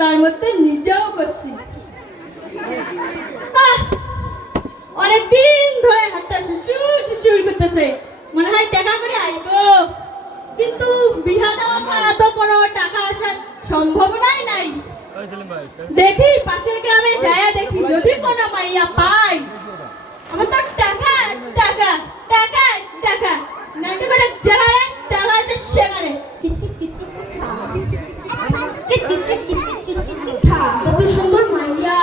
তার মধ্যে নিজেও করছি। অনেকদিন ধরে হাতটা শুশুর করতেছে, মনে হয় টাকা করে আইবো, কিন্তু বিহা দেওয়া ছাড়া তো কোনো টাকা আসার সম্ভাবনাই নাই। দেখি পাশের গ্রামে যায় দেখি যদি কোনো মাইয়া পাই। আমার তো টাকা টাকা টাকা টাকা নাকি করে যেখানে টাকা আছে সেখানে কত সুন্দর মাইয়া।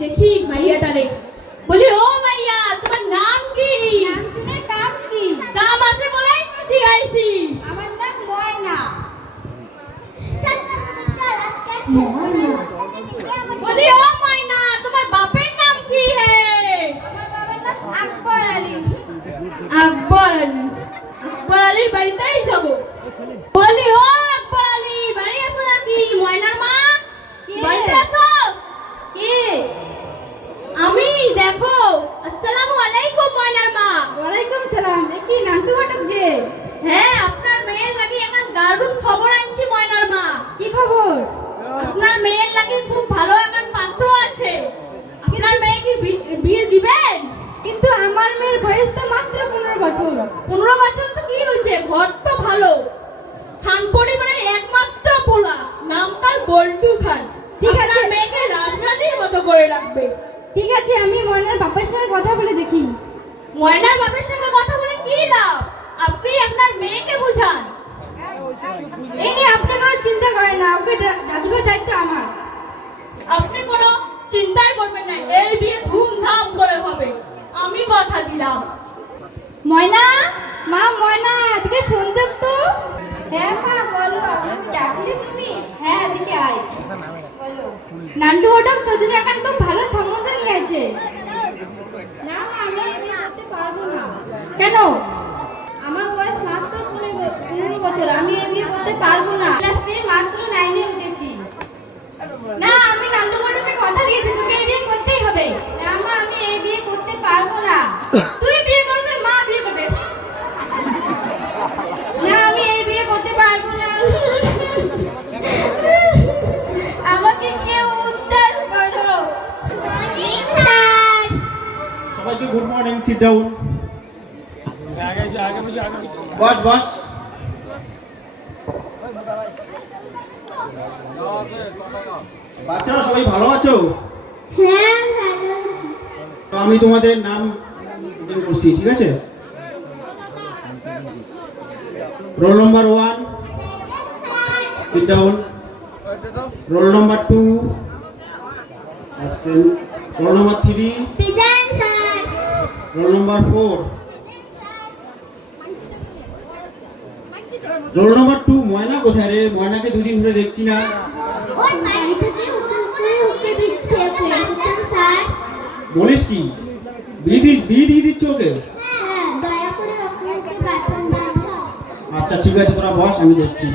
দেখি মাইয়াটারে বলি, ও মাইয়া তোমার নাম কি? কাম কি? কাম আছে বলেই তো ঠিক আইছি। আমার নাম ময়না। বলি, ও ময়না তোমার বাপের নাম কি হে? আমার বাবার নাম আকবর আলী। আকবর আলী। আকবর আলীর বাড়িতেই যাব। বলি, ও আকবর আলী বাড়ি আছো নাকি? ময়নার মা বাড়িতে আছো? কে? আমি। দেখো। আসসালামু আলাইকুম ময়নার মা। ওয়ালাইকুম সালাম। কি নান্টু ঘটক যে? হ্যাঁ, আপনার মেয়ের লাগি একটা দারুণ খবর আনছি ময়নার মা। কি খবর? আপনার মেয়ের লাগি খুব ভালো একটা পাত্র আছে। আপনার মেয়ে কি বিয়ে দিবেন? কিন্তু আমার মেয়ের বয়স তো মাত্র 15 বছর। 15 বছর তো কি হয়েছে, ঘর তো ভালো। খান পরিবারের একমাত্র পোলা, নাম তার বল্টু খান। ঠিক আছে, আপনার মেয়েকে রাজরানীর মতো করে রাখবে। ঠিক আছে, আমি ময়নার বাবার সঙ্গে কথা বলে দেখি। ময়নার বাবার সঙ্গে কথা বলে কি লাভ? আপনি আপনার মেয়েকে বুঝান। এই নিয়ে আপনি কোনো চিন্তা করেন না, ওকে রাজুকের দায়িত্ব আমার। আপনি কোনো চিন্তাই করবেন না, এই বিয়ে ধুমধাম করে হবে, আমি কথা দিলাম। ময়না, মা ময়না, এদিকে শুনতে একটু। হ্যাঁ মা বলো, আমি ডাকলে তুমি? হ্যাঁ এদিকে আয়। বলো। নান্টু ঘটক তোর জন্য এখন খুব ভালো সম্বন্ধ নিয়েছে। না না, আমি বিয়ে করতে পারবো না। কেন? আমার বয়স মাত্র 15 বছর, আমি এই বিয়ে করতে পারবো না। ক্লাস 10 মাত্র 9-এ উঠেছি। না, আমি নান্টু ঘটককে কথা দিয়েছি তোকে এই বিয়ে করতেই হবে। না মা, আমি এই বিয়ে করতে পারবো না। তুই বিয়ে করে তোর মা বিয়ে করবে। না, আমি এই বিয়ে করতে পারবো না। আমাকে কেউ উদ্ধার করো। সবাইকে গুড মর্নিং, সিট ডাউন। বস বস। বাচ্চারা সবাই ভালো আছো? হ্যাঁ ভালো আছি। তো আমি তোমাদের নাম করছি, ঠিক আছে? Roll number 1 sit down. Roll number 2 absent. Roll number 3 present sir. Roll number 4। Roll number 2 ময়না কোথায় রে? ময়নাকে দুদিন ধরে দেখছি না। ওর বাড়ি থেকে উদ্ধার করে ওকে দিচ্ছে প্রেজেন্ট স্যার। বলিস কি? বিয়ে দিয়ে দিচ্ছ ওকে? হ্যাঁ, দয়া করে আপনাকে বাঁচান না। আচ্ছা ঠিক আছে, তোরা বস, আমি দেখছি।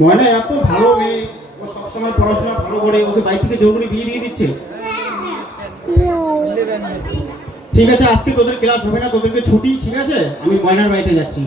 ময়না এত ভালো মেয়ে, ও সবসময় পড়াশোনা ভালো করে, ওকে বাড়ি থেকে জোর করে বিয়ে দিয়ে দিচ্ছে। ঠিক আছে, আজকে তোদের ক্লাস হবে না, তোদেরকে ছুটি, ঠিক আছে? আমি ময়নার বাড়িতে যাচ্ছি।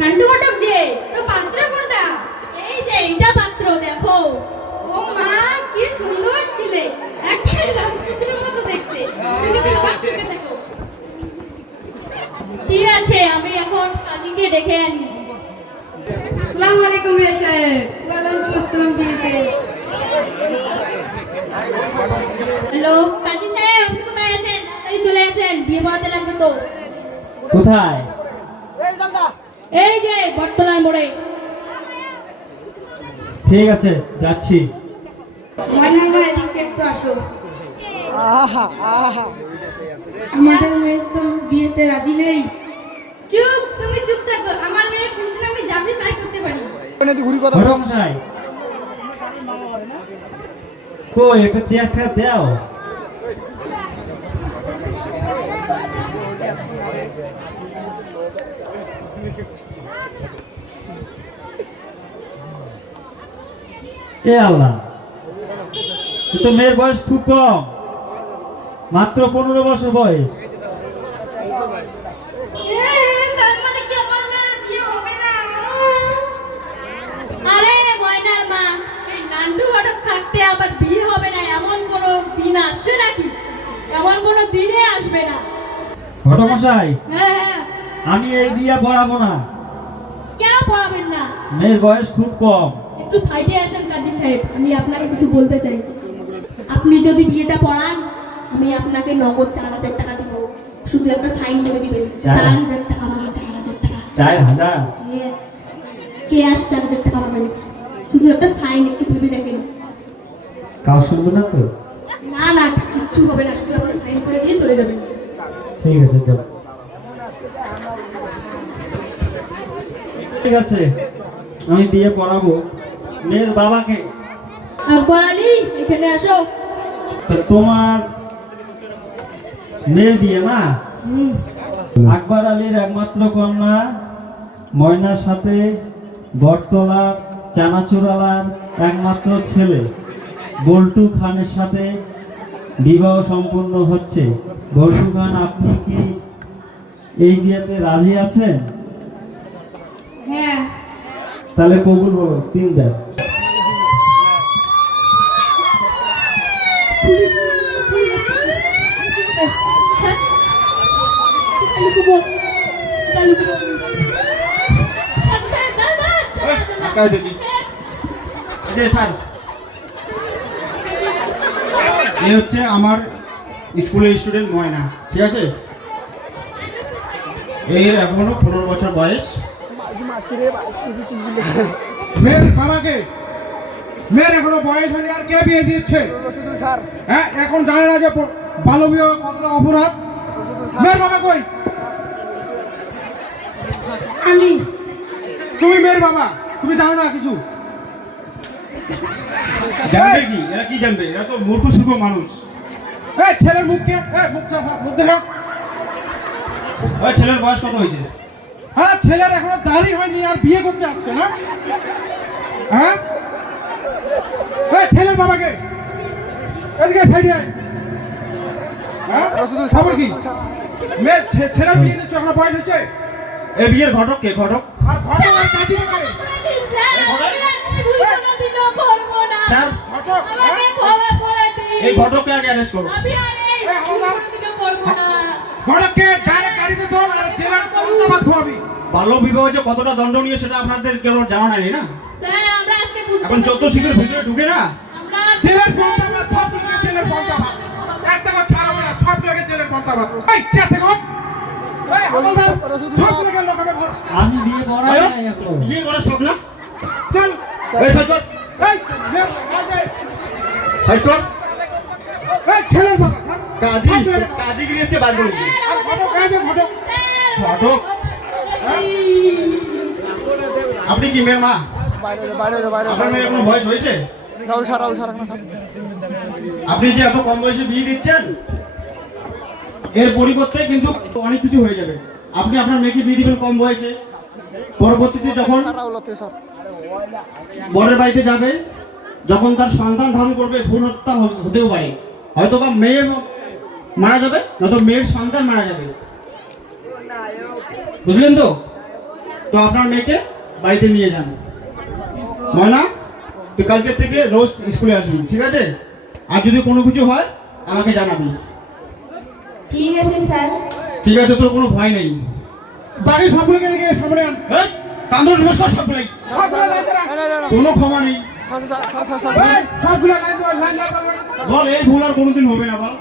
নান্টু ঘটক যে তো পাত্র কোনটা? এই যে এইটা পাত্র দেখো। ও মা কি সুন্দর ছিলে, একেবারে রাজপুত্রের মতো দেখতে। তুমি তো বাচ্চাকে দেখো। ঠিক আছে, আমি এখন কাজীকে ডেকে আনি। আসসালামু আলাইকুম মিয়া সাহেব। ওয়ালাইকুম আসসালাম মিয়া সাহেব। হ্যালো কাজী সাহেব, আপনি কোথায় আছেন? তাড়াতাড়ি চলে আসেন, বিয়ে পড়াতে লাগবে তো। কোথায়? এই যে বটতলার মোড়ে। ঠিক আছে, যাচ্ছি। ময়না মা এদিকে একটু আসো। আমাদের মেয়ে তো বিয়েতে রাজি নেই। চুপ, তুমি চুপ থাকো। আমার মেয়ে খুঁজছে আমি যাবি তাই করতে পারি। ঘটক মশাই, কই একটা চেয়ারটা দাও। এ আল্লাহ, এ তো মেয়ের বয়স খুব কম, মাত্র 15 বছর বয়স। তার মানে কি আমার মেয়ের বিয়ে হবে না? আরে ময়নার মা, এই নান্টু ঘটক থাকতে আবার বিয়ে হবে না এমন কোনো দিন আসছে নাকি? এমন কোনো দিনে আসবে না। ঘটক মশাই, হ্যাঁ হ্যাঁ, আমি এই বিয়ে পড়াবো না, কেন পড়াবেন না? মেয়ের বয়স খুব কম। একটু সাইডে আসেন কাজী সাহেব, আমি আপনাকে কিছু বলতে চাই। আপনি যদি বিয়েটা পড়ান, আমি আপনাকে নগদ 4,000 টাকা দিব। শুধু একটা সাইন করে দিবেন। 4,000 টাকা পাবেন, 4,000 টাকা। 4,000? ক্যাশ 4,000 টাকা পাবেন। শুধু একটা সাইন একটু ভেবে দেখেন। কাউ শুনবো না তো? না না, কিচ্ছু হবে না, শুধু আপনি সাইন করে দিয়ে চলে যাবেন। ঠিক আছে, চল। ঠিক আছে, আমি বিয়ে পড়াবো। মেয়ের বাবাকে। আকবর আলী, এখানে আসো। তো তোমার মেয়ের বিয়ে না? আকবর আলীর একমাত্র কন্যা ময়নার সাথে বটতলা চানাচুরালার একমাত্র ছেলে বল্টু খানের সাথে বিবাহ সম্পন্ন হচ্ছে। বল্টু খান, আপনি কি এই বিয়েতে রাজি আছেন? হ্যাঁ। তাহলে কবুল বলো, 3 দেন। এই হচ্ছে আমার স্কুলের স্টুডেন্ট ময়না, ঠিক আছে? এর এখনো 15 বছর বয়স। মেয়ের বাবাকে, মেয়ের এখনো বয়স হয়নি আর কে বিয়ে দিচ্ছে? হ্যাঁ, এখন জানে না যে বাল্য বিবাহ কতটা অপরাধ? মেয়ের বাবা কই? আমি। তুমি মেয়ের বাবা, তুমি জানো না কিছু? জানবে কি? এরা কি জানবে? এরা তো মূর্খ সুখ মানুষ। এই ছেলের মুখকে, মুখ দেখা। ওই ছেলের বয়স কত হয়েছে? হ্যাঁ, ছেলের এখনো দাড়ি হয়নি আর বিয়ে করতে আসছে না? হ্যাঁ, এই ছেলের বাবাকে এদিকে সাইডে আয়। হ্যাঁ, খবর কি? মেয়ের ছেলের বিয়ে দিচ্ছে, এখনো বয়স হচ্ছে? এই বিয়ের ঘটক কে? ঘটক আর ঘটক আর কাজী কে? স্যার, ঘটক, এই ঘটককে আগে অ্যারেস্ট করো। ঘটককে ডাইরেক্ট গাড়িতে তোল আর জেলার পঞ্চাবাদ খোয়াবি। বাল্য বিবাহ যে কতটা দণ্ডনীয় সেটা আপনাদের কেউ জানা নাই না? এখন 14 শিখের ভিতরে ঢুকে না, জেলের পঞ্চাবাদ, সব লোকের জেলের পঞ্চাবাদ, একটা কথা ছাড়াবো না, সব লোকের জেলের পঞ্চাবাদ। এই চেতে কর, এই হলদার, সব লোকের লোক হবে। আমি বিয়ে পড়াই নাই এখন। বিয়ে করে সব না, চল এই চল চল, এই এই কর, এই ছেলের বাবা কাজী গিয়েছে বার করে দিই। আর ঘটক কাজে ঘটক ঘটক, আপনি কি মেয়ের মা? আপনার মেয়ের কোনো বয়স হয়েছে? আপনি যে এত কম বয়সে বিয়ে দিচ্ছেন, এর পরিবর্তে কিন্তু অনেক কিছু হয়ে যাবে। আপনি আপনার মেয়েকে বিয়ে দিবেন কম বয়সে, পরবর্তীতে যখন বরের বাড়িতে যাবে, যখন তার সন্তান ধারণ করবে, ভ্রূণ হত্যা হতেও পারে। হয়তো বা মেয়ে মারা যাবে, নয়তো মেয়ের সন্তান মারা যাবে। বুঝলেন তো? তো আপনার মেয়েকে বাড়িতে নিয়ে যান। ময়না, তুই কালকে থেকে রোজ স্কুলে আসবি, ঠিক আছে? আর যদি কোনো কিছু হয় আমাকে জানাবি। ঠিক আছে স্যার। ঠিক আছে, তোর কোনো ভয় নেই। বাকি সবগুলোকে এদিকে সামনে আন। এই, কান্দর বসো সবগুলাই। কোনো ক্ষমা নেই। এই, সবগুলো লাইন ধর, লাইন ধর। বল, এই ভুল আর কোনোদিন হবে না, বল।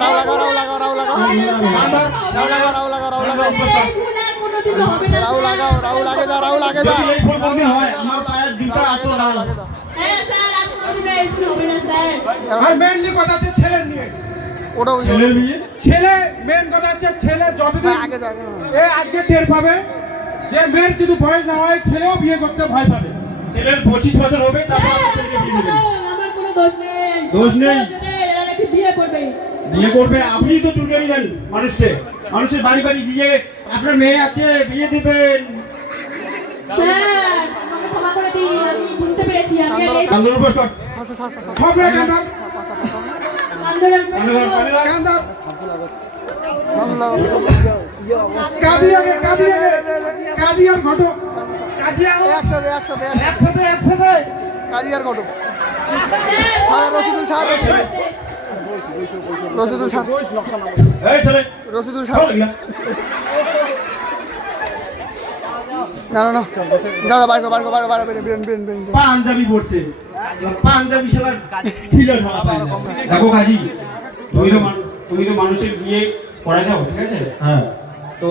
কান্দর, এই ভুল আর কোনোদিনও হবে না, স্যার। যদি এই ভুল কোনোদিন হয়, আমার পায়ের জুতা আসতো না। হ্যাঁ স্যার, আর কোনোদিনও এই ভুল হবে না, স্যার। আর মেনলি কথা হচ্ছে ছেলের নিয়ে। ছেলের বিয়ে? ছেলে, মেন কথা হচ্ছে ছেলে যতদিন এ আজকে টের পাবে যে মেয়ের যদি বয়স না হয়, ছেলেও বিয়ে করতে ভয় পাবে। ছেলের 25 বছর হবে, তারপর হ্যাঁ, ছেলেকে বিয়ে দিবেন। আমার কোনো দোষ নেই। দোষ নেই? এরা নাকি বিয়ে করবে। বিয়ে করবে? আপনি তো চুরিয়ে দিলেন মানুষকে। মানুষের বাড়ি বাড়ি গিয়ে আপনার মেয়ে আছে বিয়ে দিবেন। স্যার, আমাকে ক্ষমা করে দিন, আমি বুঝতে পেরেছি। আমি আগে কান্দর বসো। সব মিলে কান্দর। আন্দোলন কান্দর। কাদিয়া কাদিয়ার ঘটক। কাদিয়া একসাথে। কাজিয়ার ঘটক। রশিদুল স্যার। এই ছেলে, রশিদুল স্যার। চল এগুলা। না দাদা বার পাঞ্জাবি পড়ছে, পাঞ্জাবি শালার ঢিলা ঢালা পাঞ্জাবি। দেখো কাজী, তুমি তো মানুষের বিয়ে করাই দাও, ঠিক আছে? হ্যাঁ। তো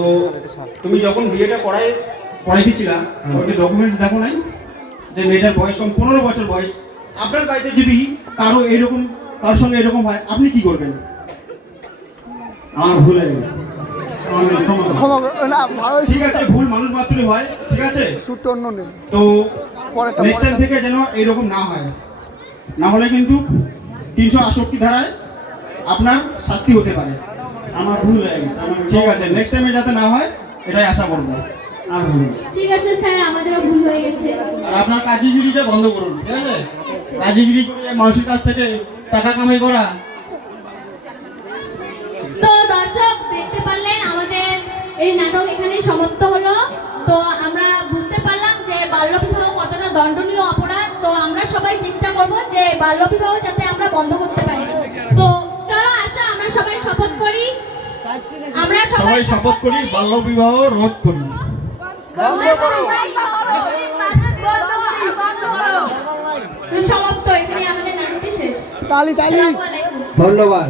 তুমি যখন বিয়েটা করাইতেছিলা, ওই ডকুমেন্টস দেখো নাই যে মেয়েটার বয়স কম, 15 বছর বয়স। আপনার বাড়িতে যদি কারোর সঙ্গে এরকম হয়, আপনি কি করবেন? আমার ভুল হয়ে গেছে, আমাকে ক্ষমা করো। ক্ষমা না ভালো ঠিক আছে, ভুল মানুষ মাত্রই হয়, ঠিক আছে? সুটটা অন্য নেই। তো নেক্সট টাইম থেকে যেন এরকম না হয়, না হলে কিন্তু 368 ধারায় আপনার শাস্তি হতে পারে। আমার ভুল হয়ে গেছে, আমাকে ঠিক আছে, নেক্সট টাইমে যাতে না হয় এটাই আশা করবো। আর ভুল না। ঠিক আছে স্যার, আমাদেরও ভুল হয়ে গেছে। আর আপনার কাজিগিরিটা বন্ধ করুন, ঠিক আছে? কাজিগিরি করে মানুষের কাছ থেকে টাকা কামাই করা। তো দর্শক, দেখতে পারলেন আমাদের এই নাটক এখানেই সমাপ্ত হলো। তো আমরা বুঝতে পারলাম যে বাল্যবিবাহ কতটা দণ্ডনীয় অপরাধ। তো আমরা সবাই চেষ্টা করব যে বাল্যবিবাহ যাতে আমরা বন্ধ করতে পারি। তো চলো আসো, আমরা সবাই শপথ করি। আমরা সবাই শপথ করি, বাল্যবিবাহ রোধ করি। সমাপ্ত, এখানে আমাদের নাটকটি শেষ। তালি আসসালামু আলাইকুম। ধন্যবাদ।